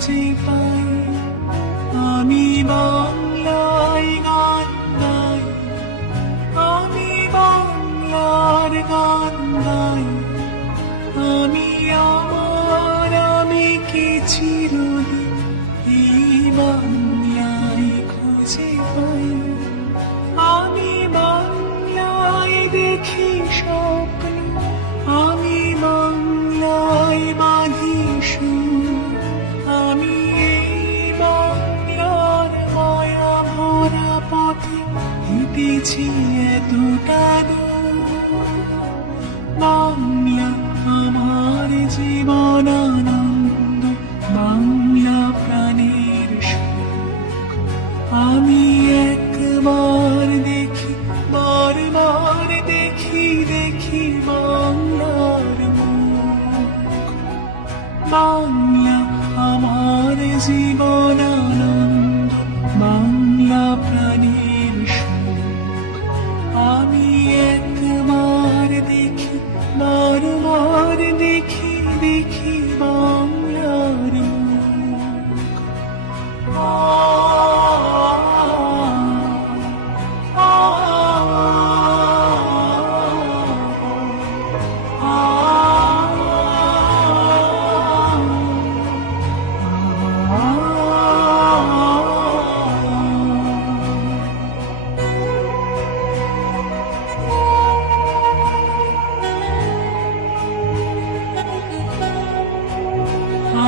জীবন আমি বা বাংলা আমার জীবন আনন্দ বাংলা প্রাণের আমি একবার দেখি বারবার দেখি দেখি বাংলার মুখ।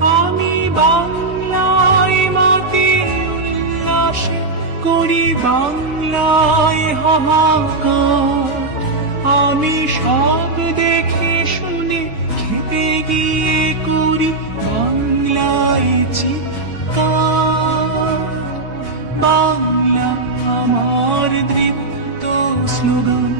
আমি বাংলায় মাতি করি বাংলায় আমি সব দেখে শুনে খেপে গিয়ে করি বাংলায় চিৎকার। বাংলা আমার দৃপ্ত স্লোগান।